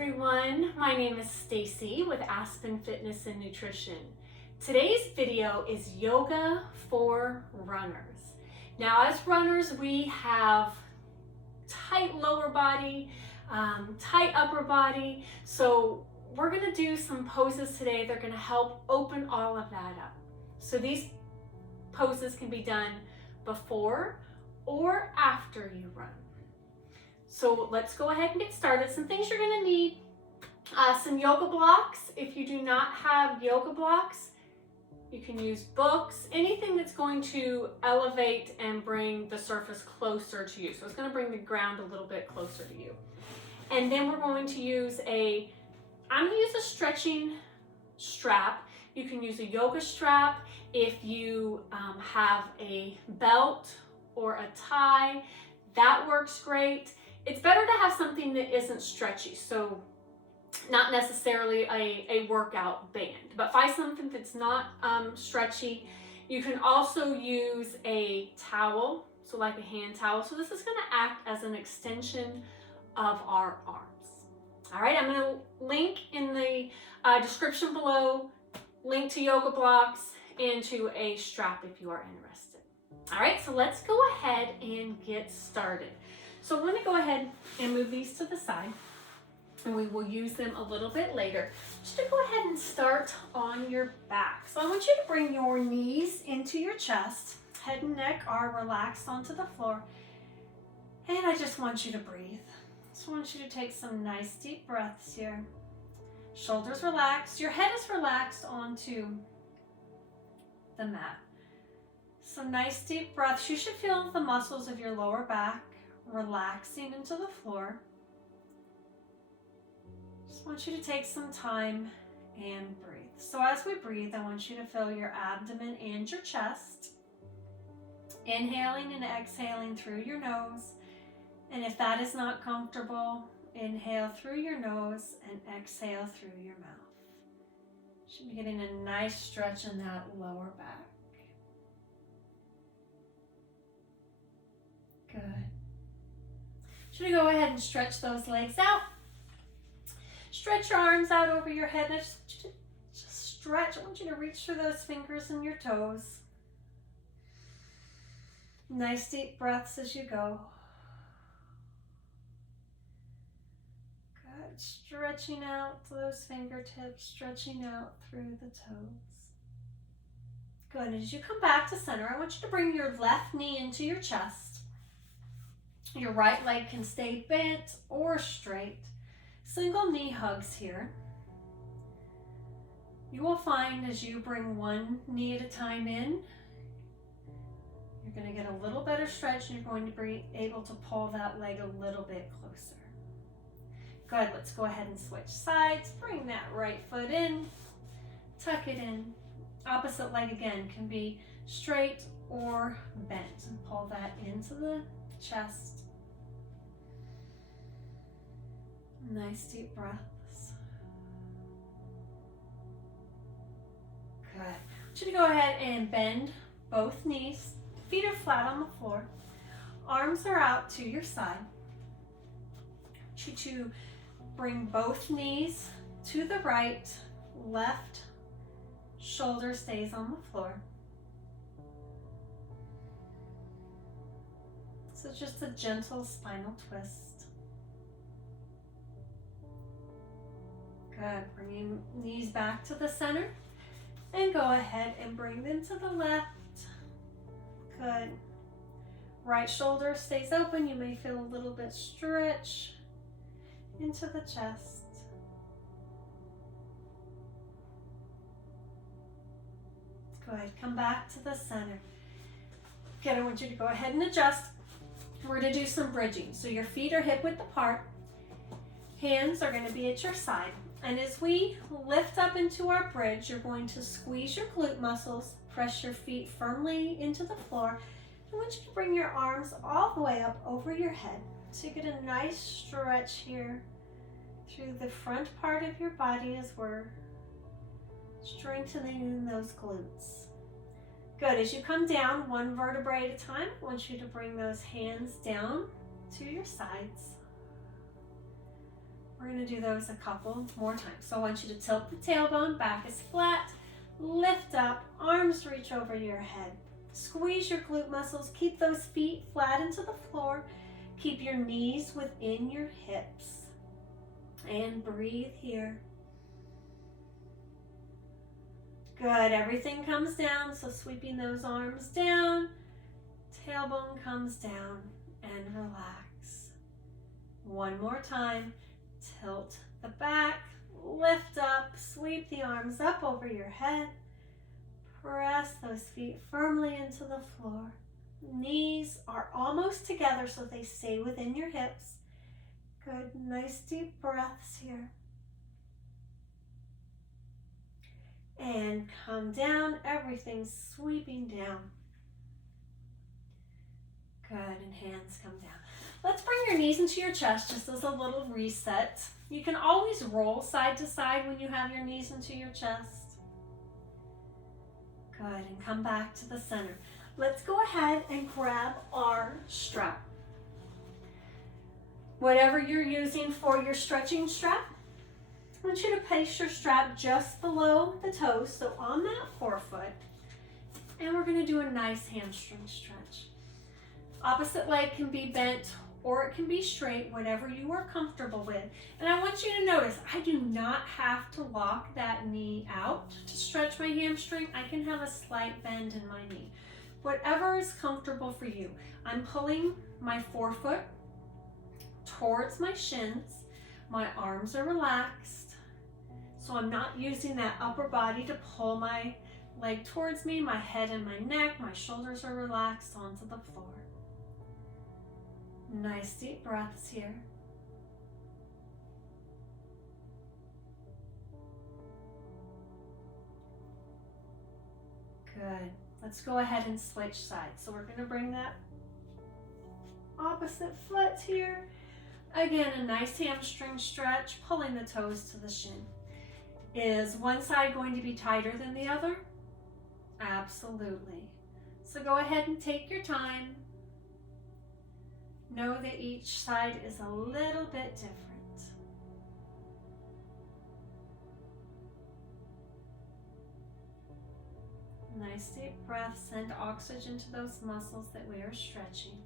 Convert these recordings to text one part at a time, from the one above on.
everyone, my name is Stacie with Aspen Fitness and Nutrition. Today's video is yoga for runners. Now as runners we have tight lower body, tight upper body, so we're going to do some poses today that are going to help open all of that up. So these poses can be done before or after you run. So let's go ahead and get started. Some things you're going to need, some yoga blocks. If you do not have yoga blocks, you can use books, anything that's going to elevate and bring the surface closer to you. So it's going to bring the ground a little bit closer to you. And then we're going to use I'm going to use a stretching strap. You can use a yoga strap. If you have a belt or a tie, that works great. It's better to have something that isn't stretchy, so not necessarily a workout band, but find something that's not stretchy. You can also use a towel, so like a hand towel. So this is going to act as an extension of our arms. All right, I'm going to link in the description below, link to yoga blocks and to a strap if you are interested. All right, so let's go ahead and get started. So I'm going to go ahead and move these to the side, and we will use them a little bit later. Just to go ahead and start on your back. So I want you to bring your knees into your chest. Head and neck are relaxed onto the floor. And I just want you to breathe. Just want you to take some nice deep breaths here. Shoulders relaxed. Your head is relaxed onto the mat. Some nice deep breaths. You should feel the muscles of your lower back relaxing into the floor. Just want you to take some time and breathe. So as we breathe, I want you to feel your abdomen and your chest. Inhaling and exhaling through your nose. And if that is not comfortable, inhale through your nose and exhale through your mouth. Should be getting a nice stretch in that lower back. Good. Should we go ahead and stretch those legs out? Stretch your arms out over your head. And just stretch. I want you to reach through those fingers and your toes. Nice deep breaths as you go. Good. Stretching out those fingertips, stretching out through the toes. Good. As you come back to center, I want you to bring your left knee into your chest. Your right leg can stay bent or straight. Single knee hugs here. You will find as you bring one knee at a time in, you're going to get a little better stretch and you're going to be able to pull that leg a little bit closer. Good, let's go ahead and switch sides. Bring that right foot in, tuck it in. Opposite leg again can be straight or bent, and pull that into the chest. Nice deep breaths. Good. I want you to go ahead and bend both knees. Feet are flat on the floor. Arms are out to your side. I want you to bring both knees to the right. Left shoulder stays on the floor. So just a gentle spinal twist. Good. Bringing knees back to the center. And go ahead and bring them to the left. Good. Right shoulder stays open. You may feel a little bit stretch into the chest. Good. Come back to the center. Good. I want you to go ahead and adjust. We're going to do some bridging. So your feet are hip width apart. Hands are going to be at your side. And as we lift up into our bridge, you're going to squeeze your glute muscles, press your feet firmly into the floor. I want you to bring your arms all the way up over your head. So you get a nice stretch here through the front part of your body as we're strengthening those glutes. Good. As you come down one vertebrae at a time, I want you to bring those hands down to your sides. We're going to do those a couple more times. So I want you to tilt the tailbone, back is flat, lift up, arms reach over your head. Squeeze your glute muscles, keep those feet flat into the floor. Keep your knees within your hips. And breathe here. Good, everything comes down, so sweeping those arms down, tailbone comes down, and relax. One more time, tilt the back, lift up, sweep the arms up over your head, press those feet firmly into the floor. Knees are almost together so they stay within your hips. Good, nice deep breaths here. And come down, everything's sweeping down. Good, and hands come down. Let's bring your knees into your chest just as a little reset. You can always roll side to side when you have your knees into your chest. Good, and come back to the center. Let's go ahead and grab our strap. Whatever you're using for your stretching strap, I want you to place your strap just below the toes, so on that forefoot, and we're going to do a nice hamstring stretch. Opposite leg can be bent or it can be straight, whatever you are comfortable with. And I want you to notice, I do not have to lock that knee out to stretch my hamstring. I can have a slight bend in my knee. Whatever is comfortable for you. I'm pulling my forefoot towards my shins. My arms are relaxed. So I'm not using that upper body to pull my leg towards me. My head and my neck, my shoulders are relaxed onto the floor. Nice deep breaths here. Good. Let's go ahead and switch sides. So we're going to bring that opposite foot here. Again, a nice hamstring stretch, pulling the toes to the shin. Is one side going to be tighter than the other? Absolutely. So go ahead and take your time. Know that each side is a little bit different. Nice deep breath. Send oxygen to those muscles that we are stretching.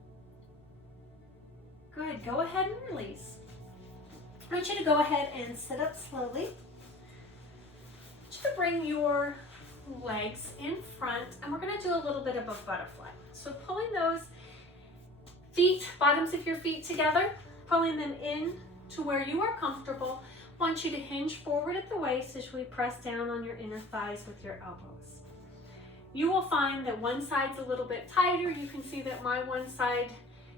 Good. Go ahead and release. I want you to go ahead and sit up slowly. I want you to bring your legs in front, and we're going to do a little bit of a butterfly. So pulling those feet, bottoms of your feet together, pulling them in to where you are comfortable. I want you to hinge forward at the waist as we press down on your inner thighs with your elbows. You will find that one side's a little bit tighter. You can see that my one side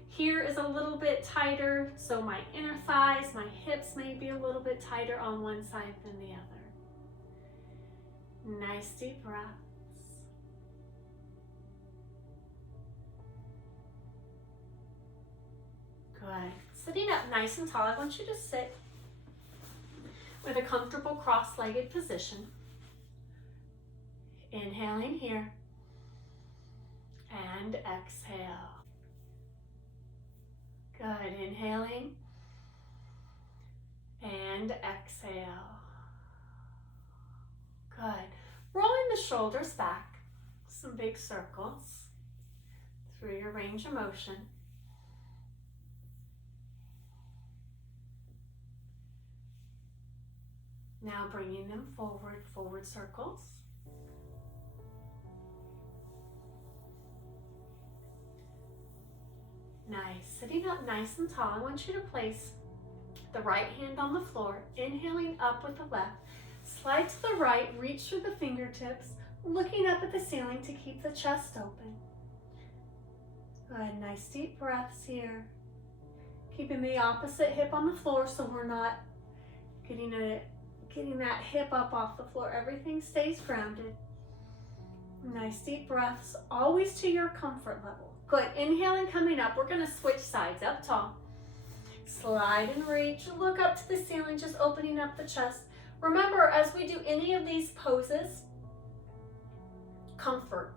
here is a little bit tighter, so my inner thighs, my hips may be a little bit tighter on one side than the other. Nice deep breaths. Good. Sitting up nice and tall, I want you to sit with a comfortable cross-legged position. Inhaling here and exhale. Good. Inhaling and exhale. Good. Rolling the shoulders back, some big circles through your range of motion. Now bringing them forward, forward circles. Nice. Sitting up nice and tall, I want you to place the right hand on the floor, inhaling up with the left. Slide to the right, reach through the fingertips, looking up at the ceiling to keep the chest open. Good. Nice deep breaths here. Keeping the opposite hip on the floor so we're not getting that hip up off the floor. Everything stays grounded. Nice deep breaths, always to your comfort level. Good. Inhaling, coming up. We're going to switch sides, up tall. Slide and reach. Look up to the ceiling, just opening up the chest. Remember, as we do any of these poses, comfort,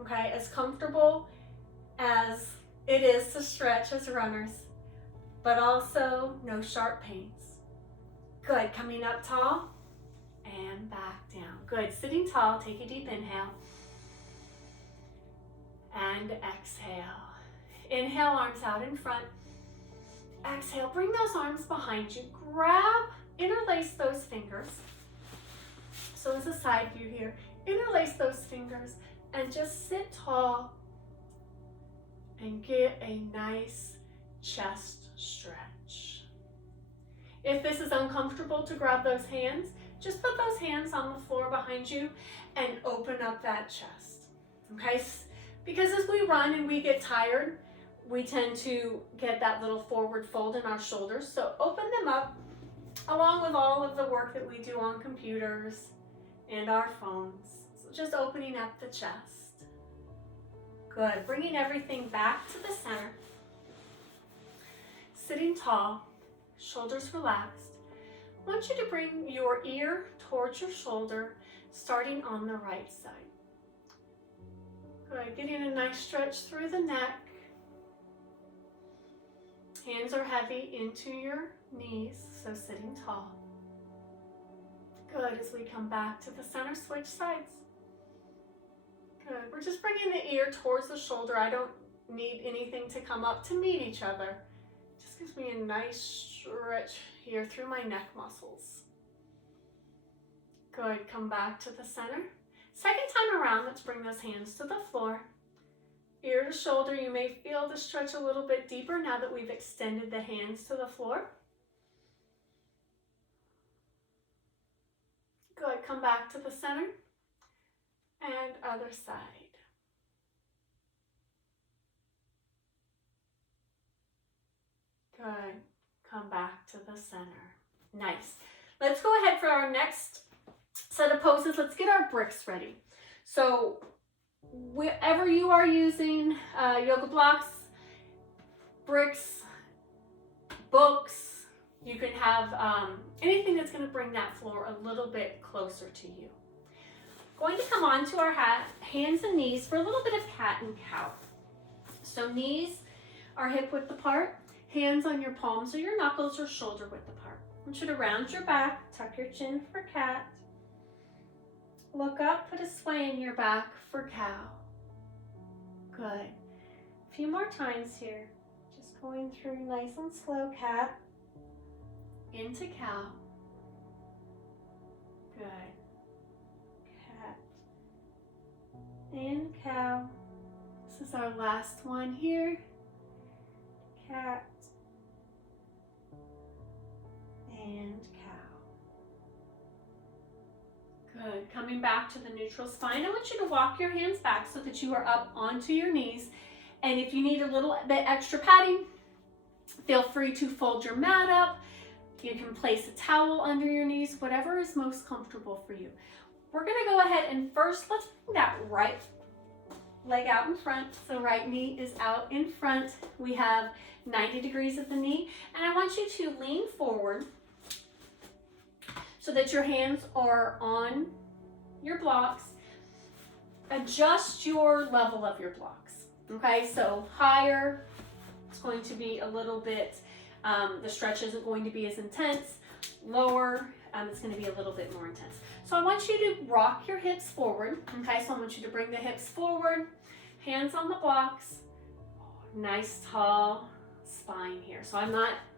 okay? As comfortable as it is to stretch as runners, but also no sharp pains. Good, coming up tall and back down. Good, sitting tall, take a deep inhale. And exhale. Inhale, arms out in front. Exhale, bring those arms behind you. Grab, interlace those fingers. So as a side view here, interlace those fingers and just sit tall and get a nice chest stretch. If this is uncomfortable to grab those hands, just put those hands on the floor behind you and open up that chest, okay? Because as we run and we get tired, we tend to get that little forward fold in our shoulders. So open them up along with all of the work that we do on computers and our phones. So just opening up the chest. Good, bringing everything back to the center. Sitting tall, shoulders relaxed. I want you to bring your ear towards your shoulder, starting on the right side. Good, getting a nice stretch through the neck. Hands are heavy into your knees, so sitting tall. Good, as we come back to the center, switch sides. Good, we're just bringing the ear towards the shoulder. I don't need anything to come up to meet each other. Just gives me a nice stretch here through my neck muscles. Good, come back to the center. Second time around, let's bring those hands to the floor. Ear to shoulder, you may feel the stretch a little bit deeper now that we've extended the hands to the floor. Good, come back to the center and other side. Good, come back to the center. Nice. Let's go ahead for our next set of poses. Let's get our bricks ready. So wherever you are using yoga blocks, bricks, books, you can have anything that's going to bring that floor a little bit closer to you. Going to come onto our hands and knees for a little bit of cat and cow. So knees are hip width apart, hands on your palms or your knuckles or shoulder width apart. I want you to round your back, tuck your chin for cat. Look up, put a sway in your back for cow. Good. A few more times here. Just going through nice and slow, cat. Into cow. Good. Cat. And cow. This is our last one here. Cat. And cow. Good. Coming back to the neutral spine, I want you to walk your hands back so that you are up onto your knees. And if you need a little bit extra padding, feel free to fold your mat up. You can place a towel under your knees, whatever is most comfortable for you. We're gonna go ahead and first let's bring that right leg out in front. So right knee is out in front. We have 90 degrees at the knee. And I want you to lean forward so that your hands are on your blocks. Adjust your level of your blocks, okay? So higher, it's going to be a little bit, the stretch isn't going to be as intense. Lower, it's going to be a little bit more intense. So I want you to rock your hips forward, okay? So I want you to bring the hips forward, hands on the blocks, nice tall spine here. So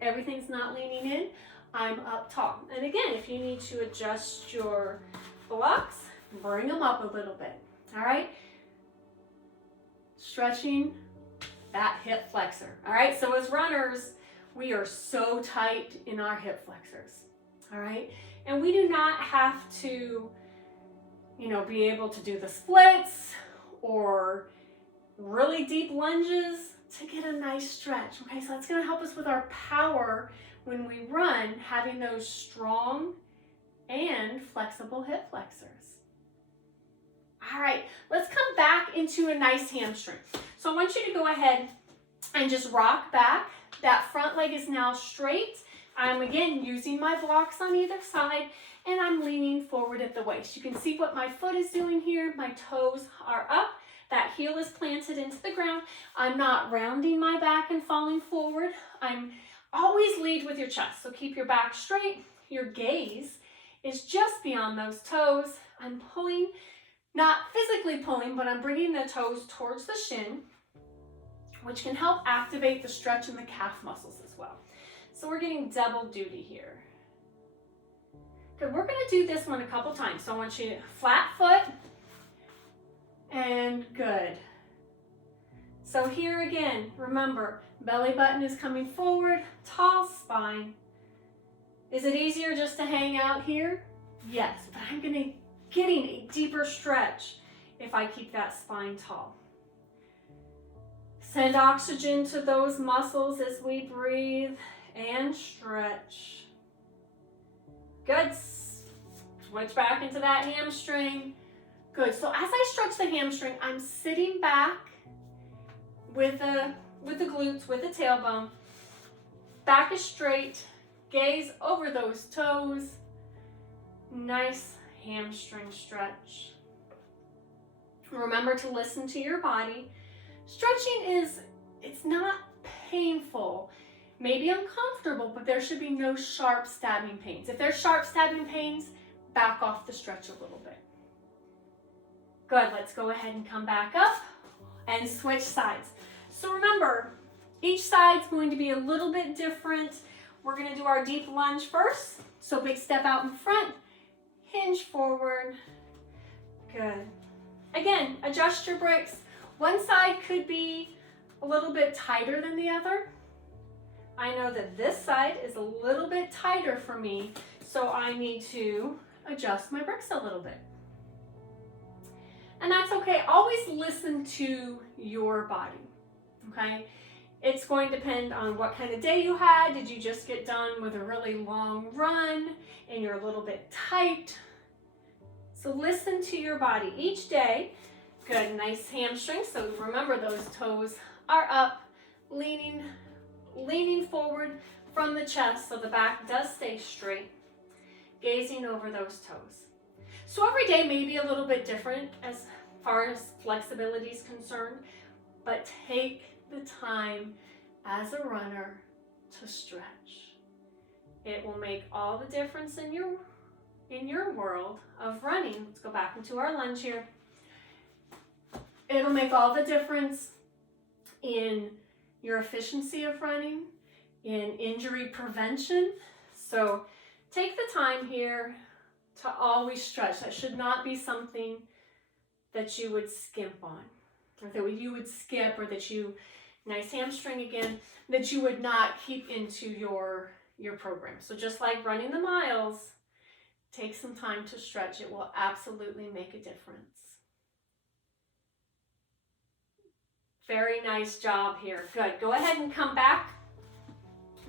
everything's not leaning in. I'm up tall. And again, if you need to adjust your blocks, bring them up a little bit, all right? Stretching that hip flexor, all right? So as runners, we are so tight in our hip flexors, all right? And we do not have to, be able to do the splits or really deep lunges to get a nice stretch, okay? So that's gonna help us with our power when we run, having those strong and flexible hip flexors. All right, let's come back into a nice hamstring. So I want you to go ahead and just rock back. That front leg is now straight. I'm again using my blocks on either side and I'm leaning forward at the waist. You can see what my foot is doing here. My toes are up. That heel is planted into the ground. I'm not rounding my back and falling forward. I'm always lead with your chest. So keep your back straight, your gaze is just beyond those toes. I'm pulling, not physically pulling, but I'm bringing the toes towards the shin, which can help activate the stretch in the calf muscles as well. So we're getting double duty here. Good, we're gonna do this one a couple times. So I want you to flat foot, and good. So here again, remember, belly button is coming forward, tall spine. Is it easier just to hang out here? Yes, but I'm getting a deeper stretch if I keep that spine tall. Send oxygen to those muscles as we breathe and stretch. Good. Switch back into that hamstring. Good. So as I stretch the hamstring, I'm sitting back with the glutes, with the tailbone. Back is straight. Gaze over those toes. Nice hamstring stretch. Remember to listen to your body. Stretching it's not painful, maybe uncomfortable, but there should be no sharp stabbing pains. If there's sharp stabbing pains, back off the stretch a little bit. Good, let's go ahead and come back up and switch sides. So remember, each side's going to be a little bit different. We're gonna do our deep lunge first. So big step out in front, hinge forward. Good. Again, adjust your brakes. One side could be a little bit tighter than the other. I know that this side is a little bit tighter for me, so I need to adjust my brakes a little bit. And that's okay. Always listen to your body, okay? It's going to depend on what kind of day you had. Did you just get done with a really long run and you're a little bit tight? So listen to your body each day. Good, nice hamstring. So remember, those toes are up, leaning forward from the chest so the back does stay straight, gazing over those toes. So every day may be a little bit different as far as flexibility is concerned, but take the time as a runner to stretch. It will make all the difference in your world of running. Let's go back into our lunge here. It'll make all the difference in your efficiency of running, in injury prevention. So take the time here to always stretch. That should not be something that you would skimp on, or that you would skip, or that you, nice hamstring again, that you would not keep into your program. So just like running the miles, take some time to stretch. It will absolutely make a difference. Very nice job here. Good. Go ahead and come back.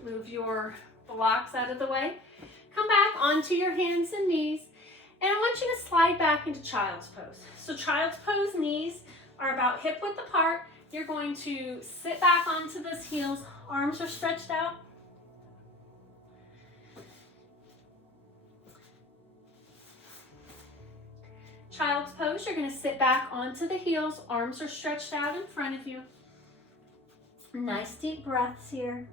Move your blocks out of the way. Come back onto your hands and knees. And I want you to slide back into child's pose. So child's pose knees are about hip width apart. You're going to sit back onto those heels. Arms are stretched out. Child's pose, you're going to sit back onto the heels. Arms are stretched out in front of you. Nice deep breaths here.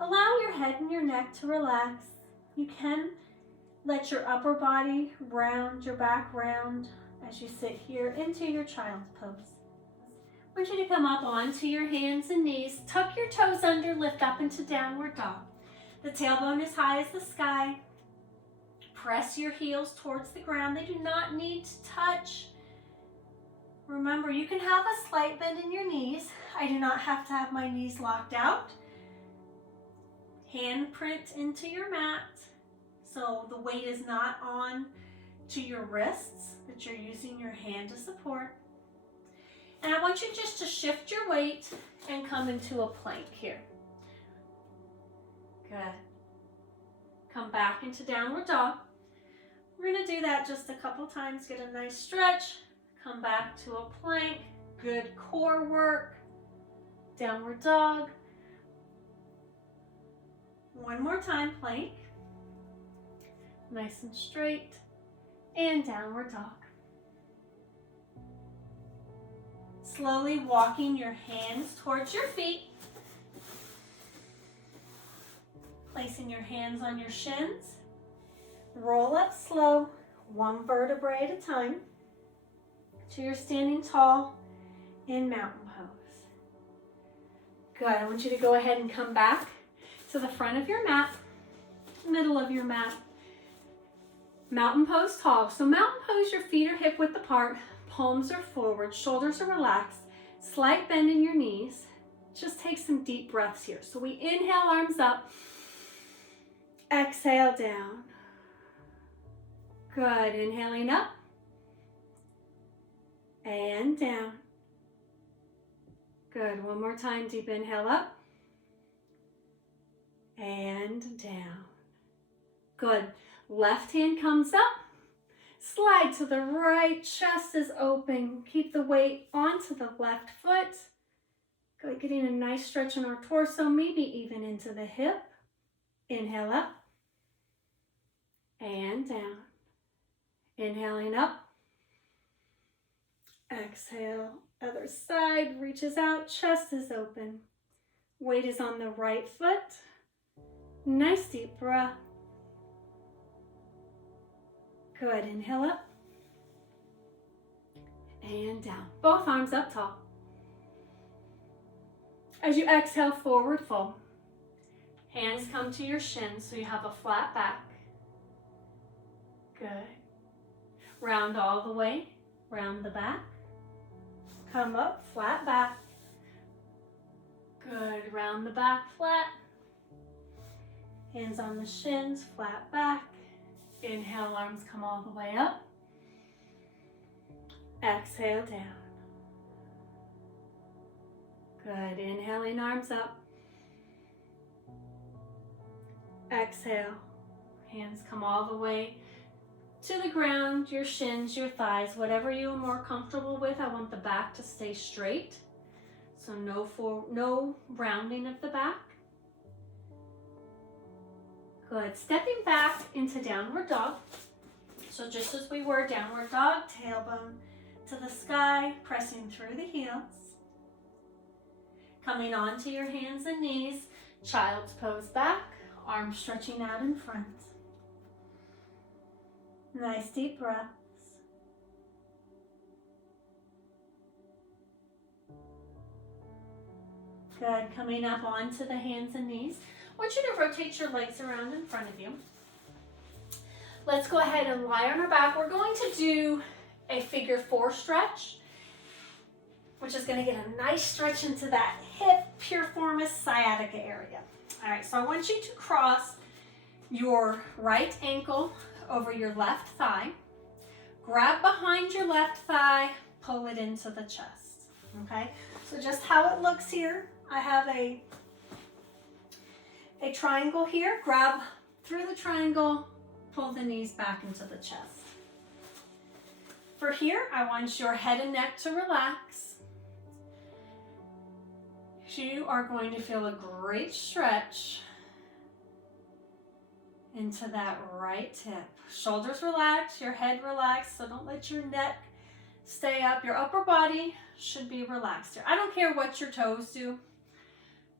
Allow your head and your neck to relax. You can let your upper body round, your back round as you sit here into your child's pose. I want you to come up onto your hands and knees. Tuck your toes under, lift up into downward dog. The tailbone is high as the sky. Press your heels towards the ground. They do not need to touch. Remember, you can have a slight bend in your knees. I do not have to have my knees locked out. Hand print into your mat, so the weight is not on to your wrists, but you're using your hand to support. And I want you just to shift your weight and come into a plank here. Good. Come back into downward dog. We're going to do that just a couple times. Get a nice stretch. Come back to a plank. Good core work. Downward dog. One more time, plank. Nice and straight. And downward dog. Slowly walking your hands towards your feet. Placing your hands on your shins. Roll up slow, one vertebrae at a time, till you're standing tall in mountain pose. Good, I want you to go ahead and come back to the front of your mat, middle of your mat. Mountain pose tall. So mountain pose, your feet are hip width apart, palms are forward, shoulders are relaxed, slight bend in your knees. Just take some deep breaths here. So we inhale, arms up, exhale down. Good, inhaling up and down. Good, one more time, deep inhale up and down. Good, left hand comes up, slide to the right, chest is open. Keep the weight onto the left foot. Good, getting a nice stretch in our torso, maybe even into the hip. Inhale up and down. Inhaling up. Exhale, other side, reaches out, chest is open. Weight is on the right foot. Nice deep breath. Good, inhale up and down. Both arms up tall. As you exhale, forward fold. Hands come to your shins so you have a flat back. Good. Round all the way, round the back. Come up, flat back. Good, round the back, flat. Hands on the shins, flat back. Inhale, arms come all the way up. Exhale, down. Good, inhaling, arms up. Exhale, hands come all the way to the ground, your shins, your thighs, whatever you are more comfortable with. I want the back to stay straight. So no rounding of the back. Good, stepping back into downward dog. So just as we were, downward dog, tailbone to the sky, pressing through the heels. Coming onto your hands and knees, child's pose back, arms stretching out in front. Nice deep breaths. Good, coming up onto the hands and knees. I want you to rotate your legs around in front of you. Let's go ahead and lie on our back. We're going to do a figure 4 stretch, which is going to get a nice stretch into that hip piriformis sciatica area. All right, so I want you to cross your right ankle over your left thigh. Grab behind your left thigh, pull it into the chest. Okay, so just how it looks here, I have a triangle here. Grab through the triangle, pull the knees back into the chest. For here, I want your head and neck to relax. You are going to feel a great stretch into that right hip. Shoulders relax, your head relaxed, so don't let your neck stay up. Your upper body should be relaxed here. I don't care what your toes do.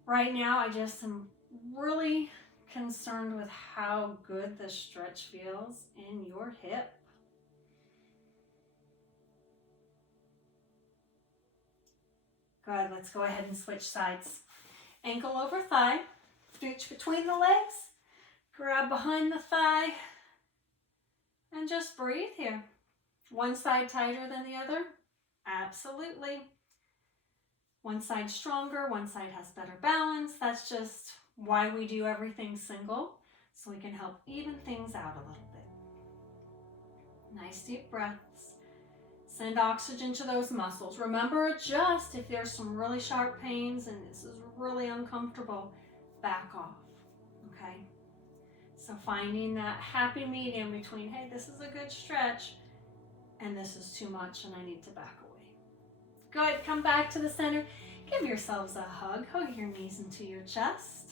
Right now, I just am really concerned with how good the stretch feels in your hip. Good, let's go ahead and switch sides. Ankle over thigh, reach between the legs, grab behind the thigh, and just breathe here. One side tighter than the other? Absolutely. One side stronger, one side has better balance. That's just why we do everything single, so we can help even things out a little bit. Nice deep breaths. Send oxygen to those muscles. Remember, adjust if there's some really sharp pains and this is really uncomfortable, back off, okay? So finding that happy medium between, hey, this is a good stretch, and this is too much and I need to back away. Good, come back to the center. Give yourselves a hug. Hug your knees into your chest.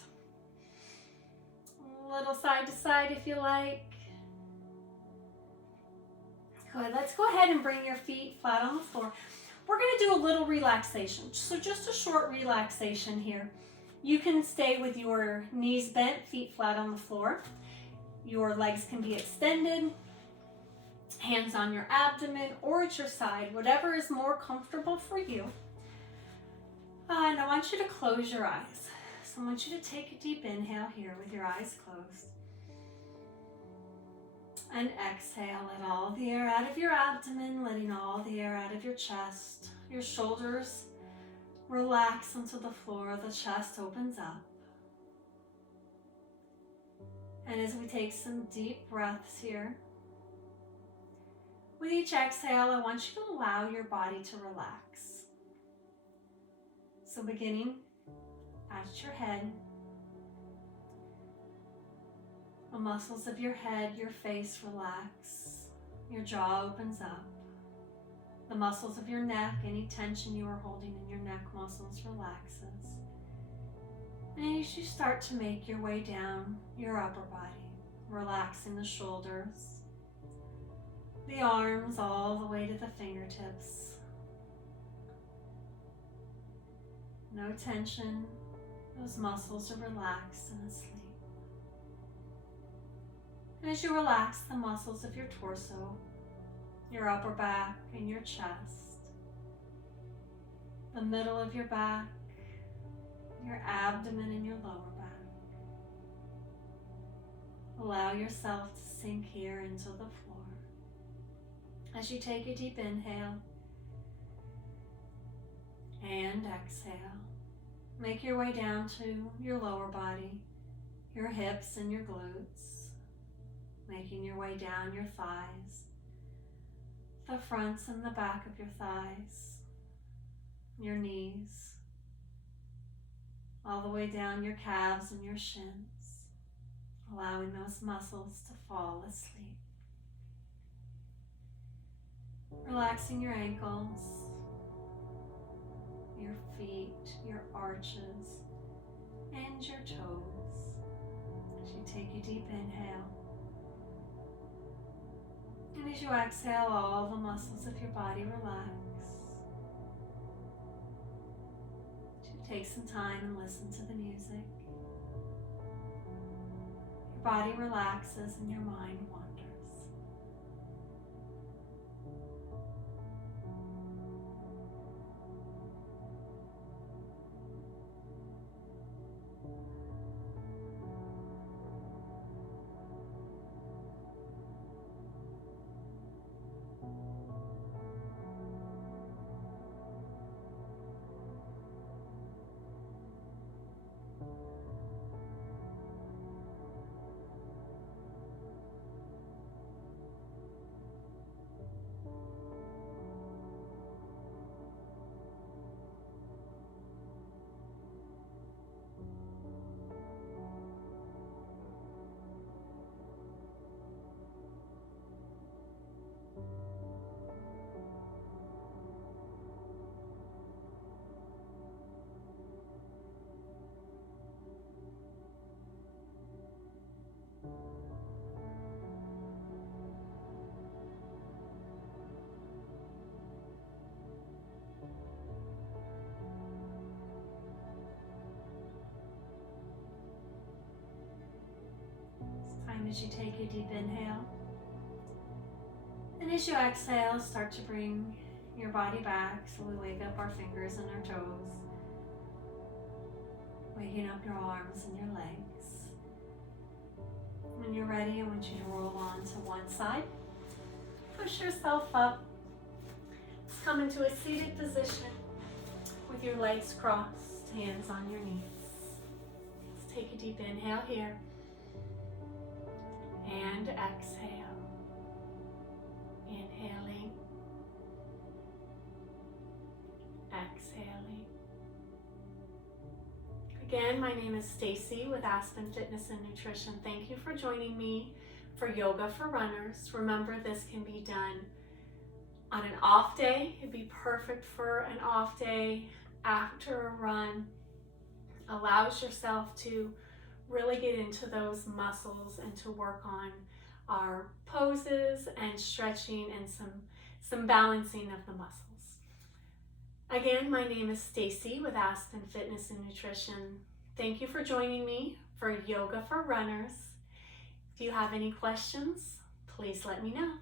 A little side to side if you like. Good, let's go ahead and bring your feet flat on the floor. We're gonna do a little relaxation. So just a short relaxation here. You can stay with your knees bent, feet flat on the floor. Your legs can be extended, hands on your abdomen or at your side, whatever is more comfortable for you. And I want you to close your eyes. So I want you to take a deep inhale here with your eyes closed. And exhale, let all the air out of your abdomen, letting all the air out of your chest. Your shoulders relax onto the floor, the chest opens up. And as we take some deep breaths here, with each exhale, I want you to allow your body to relax. So beginning at your head, the muscles of your head, your face relax, your jaw opens up. The muscles of your neck, any tension you are holding in your neck muscles relaxes. And as you start to make your way down your upper body, relaxing the shoulders, the arms all the way to the fingertips. No tension, those muscles are relaxed and asleep. And as you relax the muscles of your torso, your upper back and your chest, the middle of your back, your abdomen and your lower back. Allow yourself to sink here into the floor. As you take a deep inhale and exhale, make your way down to your lower body, your hips and your glutes, making your way down your thighs, the fronts and the back of your thighs, your knees, all the way down your calves and your shins, allowing those muscles to fall asleep. Relaxing your ankles, your feet, your arches, and your toes. As you take a deep inhale, and as you exhale, all the muscles of your body relax. Take some time and listen to the music. Your body relaxes and your mind wanders. As you take a deep inhale, and as you exhale, start to bring your body back. So we wake up our fingers and our toes, waking up your arms and your legs. When you're ready, I want you to roll on to one side, push yourself up. Let's come into a seated position with your legs crossed, hands on your knees. Let's take a deep inhale here. And exhale. Inhaling. Exhaling. Again, my name is Stacie with Aspen Fitness and Nutrition. Thank you for joining me for Yoga for Runners. Remember, this can be done on an off day. It'd be perfect for an off day after a run. Allows yourself to really get into those muscles and to work on our poses and stretching and some balancing of the muscles. Again, my name is Stacie with Aspen Fitness and Nutrition. Thank you for joining me for Yoga for Runners. If you have any questions, please let me know.